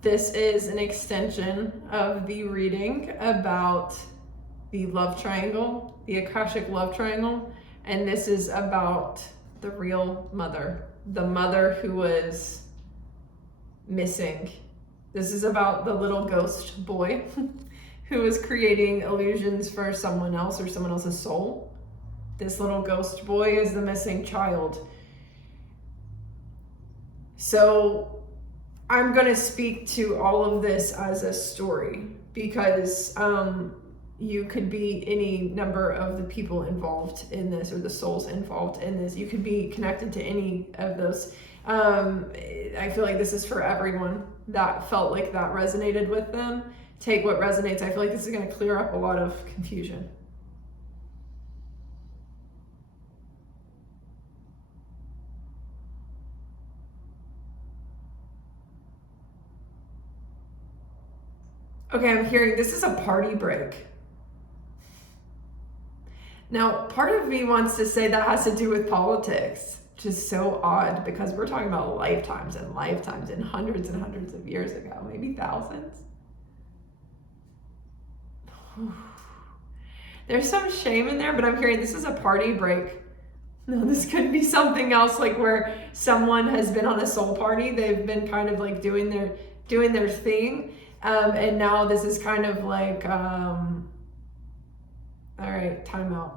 This is an extension of the reading about the love triangle, the Akashic love triangle, and this is about the real mother, the mother who was missing. This is about the little ghost boy who was creating illusions for someone else or someone else's soul. This little ghost boy is the missing child. So I'm going to speak to all of this as a story because you could be any number of the people involved in this or the souls involved in this. You could be connected to any of those. I feel like this is for everyone that felt like that resonated with them. Take what resonates. I feel like this is going to clear up a lot of confusion. Okay, I'm hearing this is a party break. Now, part of me wants to say that has to do with politics, which is so odd because we're talking about lifetimes and lifetimes and hundreds of years ago, maybe thousands. There's some shame in there, but I'm hearing this is a party break. No, this could be something else, like where someone has been on a soul party. They've been kind of like doing their thing. And now this is kind of like, all right, time out.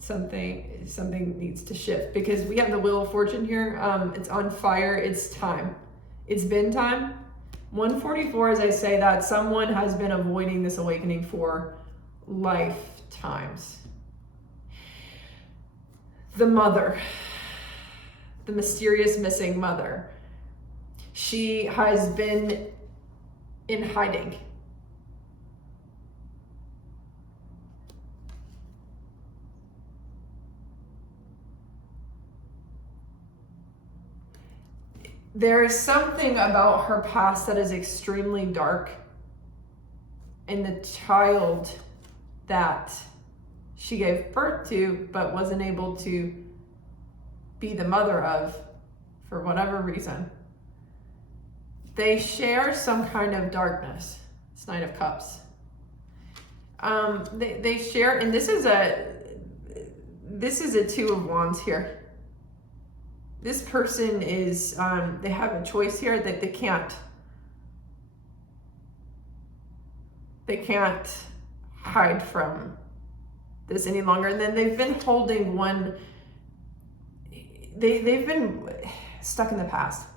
Something needs to shift because we have the Wheel of Fortune here. It's on fire. It's time. It's been time. 144, as I say that, someone has been avoiding this awakening for lifetimes. The mother, the mysterious missing mother, she has been in hiding. There is something about her past that is extremely dark, and the child that she gave birth to but wasn't able to be the mother of for whatever reason. They share some kind of darkness. It's Knight of Cups. They share, and this is a Two of Wands here. This person is, they have a choice here that they can't hide from this any longer. And then they've been holding one, they've been stuck in the past.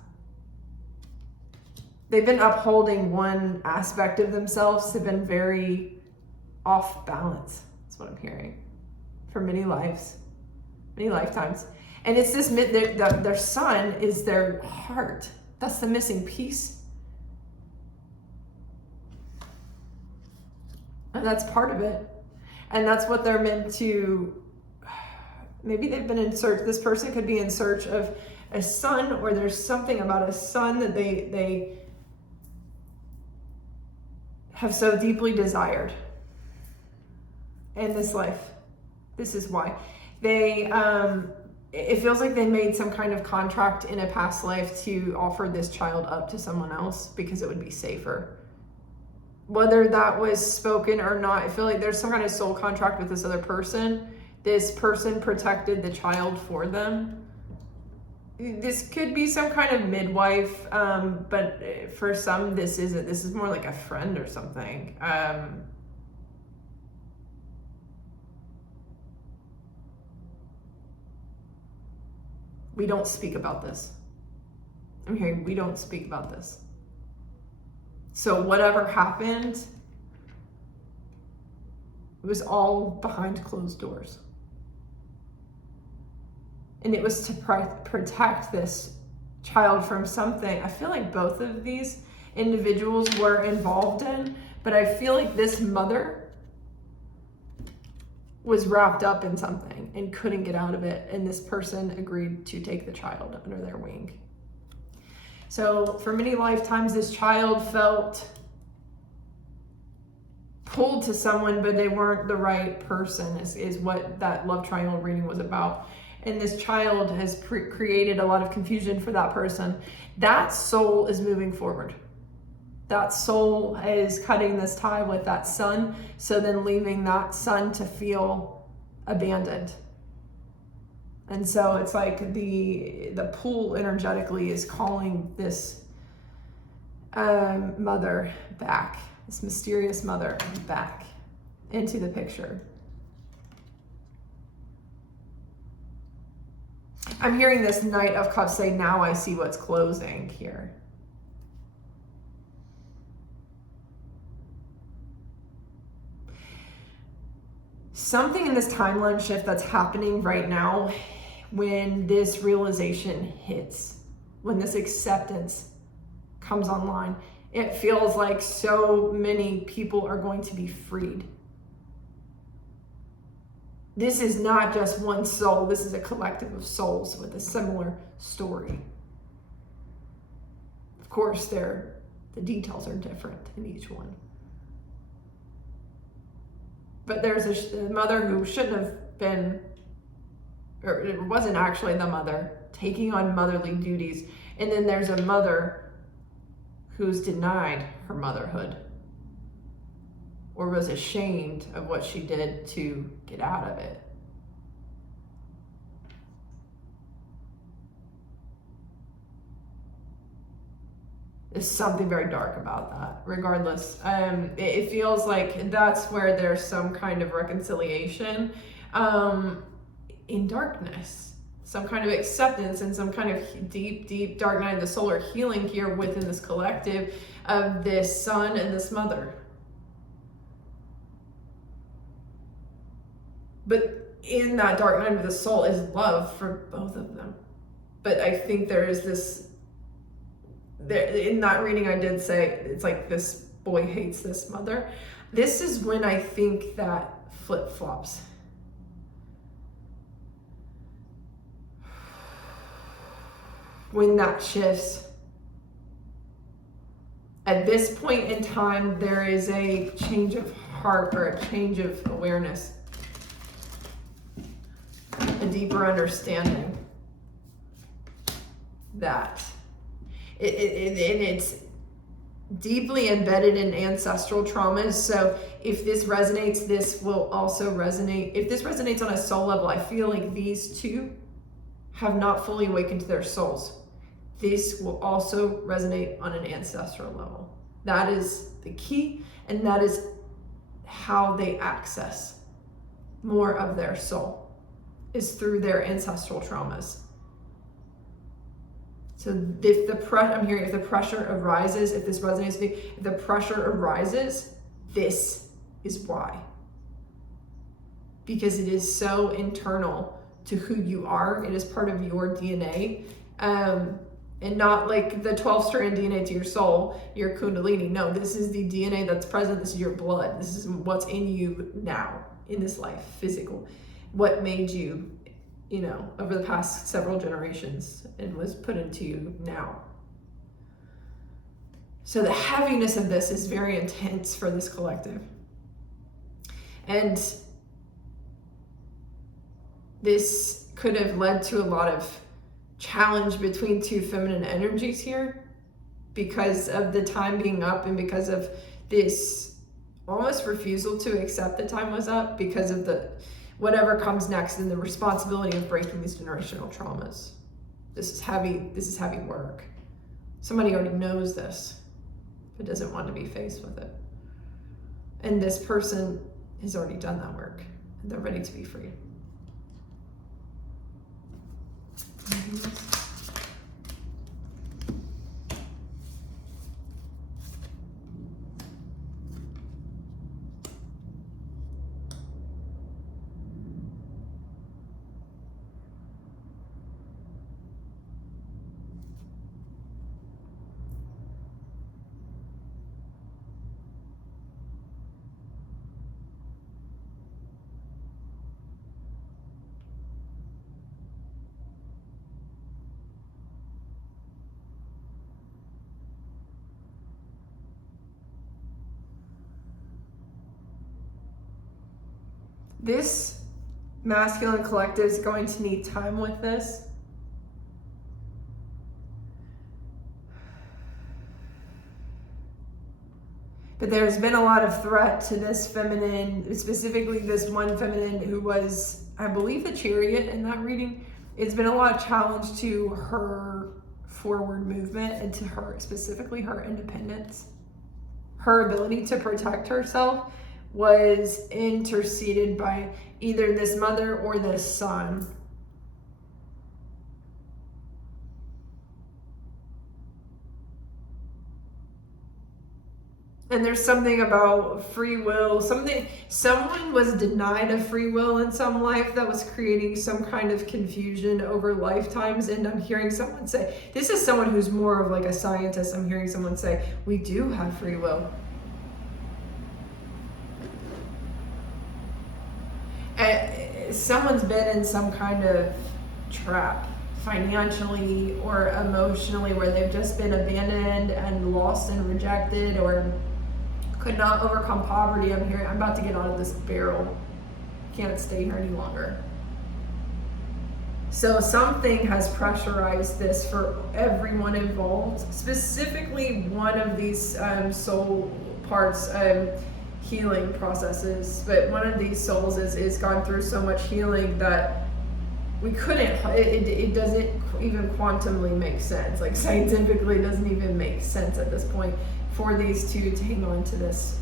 They've been upholding one aspect of themselves. They've been very off balance. That's what I'm hearing. For many lives, many lifetimes. And it's this, their son is their heart. That's the missing piece. And that's part of it. And that's what they're meant to, maybe they've been in search, this person could be in search of a son, or there's something about a son that they have so deeply desired in this life. This is why. It feels like they made some kind of contract in a past life to offer this child up to someone else because it would be safer. Whether that was spoken or not, I feel like there's some kind of soul contract with this other person. This person protected the child for them. This could be some kind of midwife, but for some, this isn't. This is more like a friend or something. We don't speak about this. I'm hearing we don't speak about this. So whatever happened, it was all behind closed doors. And it was to protect this child from something I feel like both of these individuals were involved in, but I feel like this mother was wrapped up in something and couldn't get out of it, and this person agreed to take the child under their wing. So for many lifetimes, this child felt pulled to someone, but they weren't the right person, is what that love triangle reading was about. And this child has created a lot of confusion for that person. That soul is moving forward. that soul is cutting this tie with that son, so then leaving that son to feel abandoned. And so it's like the pull energetically is calling this mother back, this mysterious mother back into the picture. I'm hearing this Knight of Cups say, now I see what's closing here. Something in this timeline shift that's happening right now, when this realization hits, when this acceptance comes online, it feels like so many people are going to be freed. This is not just one soul, this is a collective of souls with a similar story. Of course, the details are different in each one. But there's a mother who shouldn't have been, or it wasn't actually the mother, taking on motherly duties. And then there's a mother who's denied her motherhood or was ashamed of what she did to get out of it. There's something very dark about that. Regardless, it feels like that's where there's some kind of reconciliation in darkness, some kind of acceptance, and some kind of deep dark night of the soul or healing here within this collective of this son and this mother. But in that dark night of the soul is love for both of them. But I think there is this, in that reading I did say, it's like this boy hates this mother. This is when I think that flip-flops. When that shifts. At this point in time, there is a change of heart or a change of awareness. A deeper understanding that it's deeply embedded in ancestral traumas. So if this resonates, this will also resonate. If this resonates on a soul level, I feel like these two have not fully awakened to their souls. This will also resonate on an ancestral level. That is the key, and that is how they access more of their soul, is through their ancestral traumas. So if I'm hearing if the pressure arises, if this resonates with me, if the pressure arises, this is why. Because it is so internal to who you are. It is part of your DNA. And not like the 12-strand DNA to your soul, your kundalini. No, this is the DNA that's present. This is your blood. This is what's in you now, in this life, physical. What made you, over the past several generations and was put into you now. So the heaviness of this is very intense for this collective. And this could have led to a lot of challenge between two feminine energies here because of the time being up and because of this almost refusal to accept the time was up because of the whatever comes next and the responsibility of breaking these generational traumas. This is heavy work. Somebody already knows this, but doesn't want to be faced with it. And this person has already done that work. And they're ready to be free. This masculine collective is going to need time with this. But there's been a lot of threat to this feminine, specifically this one feminine who was, I believe, the chariot in that reading. It's been a lot of challenge to her forward movement and to her, specifically her independence. Her ability to protect herself was interceded by either this mother or this son. And there's something about free will, someone was denied a free will in some life that was creating some kind of confusion over lifetimes. And I'm hearing someone say, this is someone who's more of like a scientist. I'm hearing someone say, we do have free will. And someone's been in some kind of trap, financially or emotionally, where they've just been abandoned and lost and rejected, or could not overcome poverty. I'm about to get out of this barrel. Can't stay here any longer. So something has pressurized this for everyone involved, specifically one of these soul parts, healing processes. But one of these souls is gone through so much healing that we couldn't, it doesn't even quantumly make sense. Like scientifically, it doesn't even make sense at this point for these two to hang on to this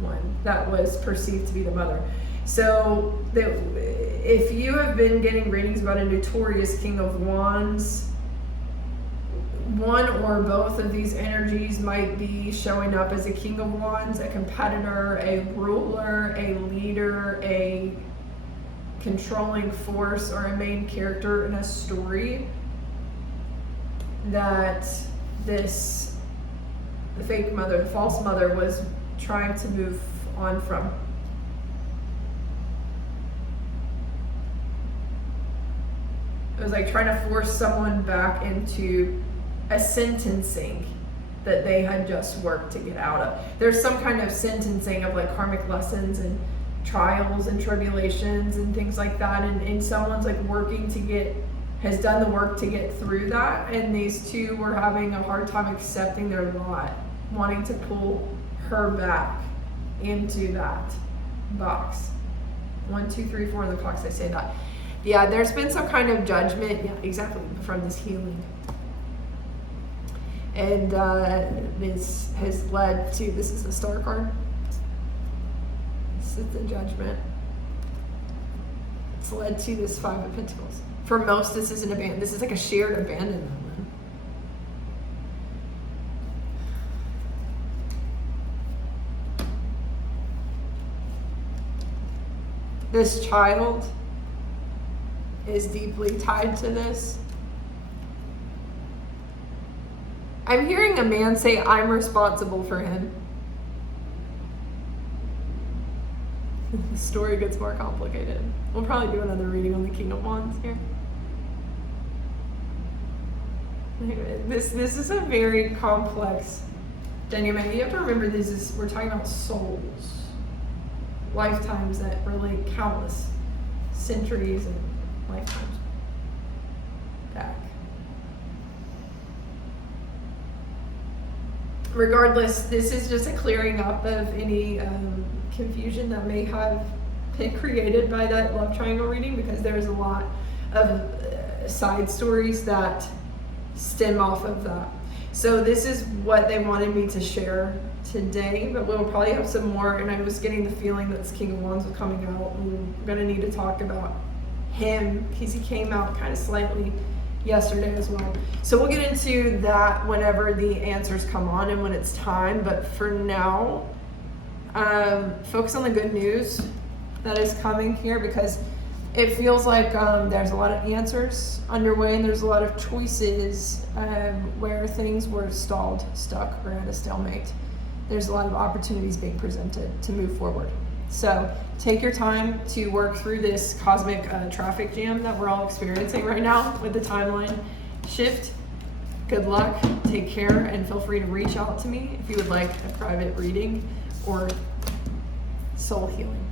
one that was perceived to be the mother. So if you have been getting readings about a notorious King of Wands, one or both of these energies might be showing up as a King of Wands, a competitor, a ruler, a leader, a controlling force, or a main character in a story that the fake mother, the false mother, was trying to move on from. It was like trying to force someone back into a sentencing that they had just worked to get out of. There's some kind of sentencing of like karmic lessons and trials and tribulations and things like that, and someone's like has done the work to get through that, and these two were having a hard time accepting their lot, wanting to pull her back into that box. 1, 2, 3, 4 in the box, I say that. Yeah, there's been some kind of judgment, yeah, exactly, from this healing. And this has led to, this is the Star card. This is the Judgment. It's led to this 5 of Pentacles. For most, this is this is like a shared abandonment. This child is deeply tied to this. I'm hearing a man say, I'm responsible for him. The story gets more complicated. We'll probably do another reading on the King of Wands here. Anyway, this is a very complex dynamic. You have to remember we're talking about souls. Lifetimes that relate countless centuries and lifetimes back. Regardless, this is just a clearing up of any confusion that may have been created by that love triangle reading, because there's a lot of side stories that stem off of that. So this is what they wanted me to share today, but we'll probably have some more, and I was getting the feeling that this King of Wands was coming out, and we're going to need to talk about him because he came out kind of slightly yesterday as well. So we'll get into that whenever the answers come on and when it's time, but for now, focus on the good news that is coming here, because it feels like there's a lot of answers underway, and there's a lot of choices where things were stalled, stuck, or at a stalemate. There's a lot of opportunities being presented to move forward. So take your time to work through this cosmic traffic jam that we're all experiencing right now with the timeline shift. Good luck, take care, and feel free to reach out to me if you would like a private reading or soul healing.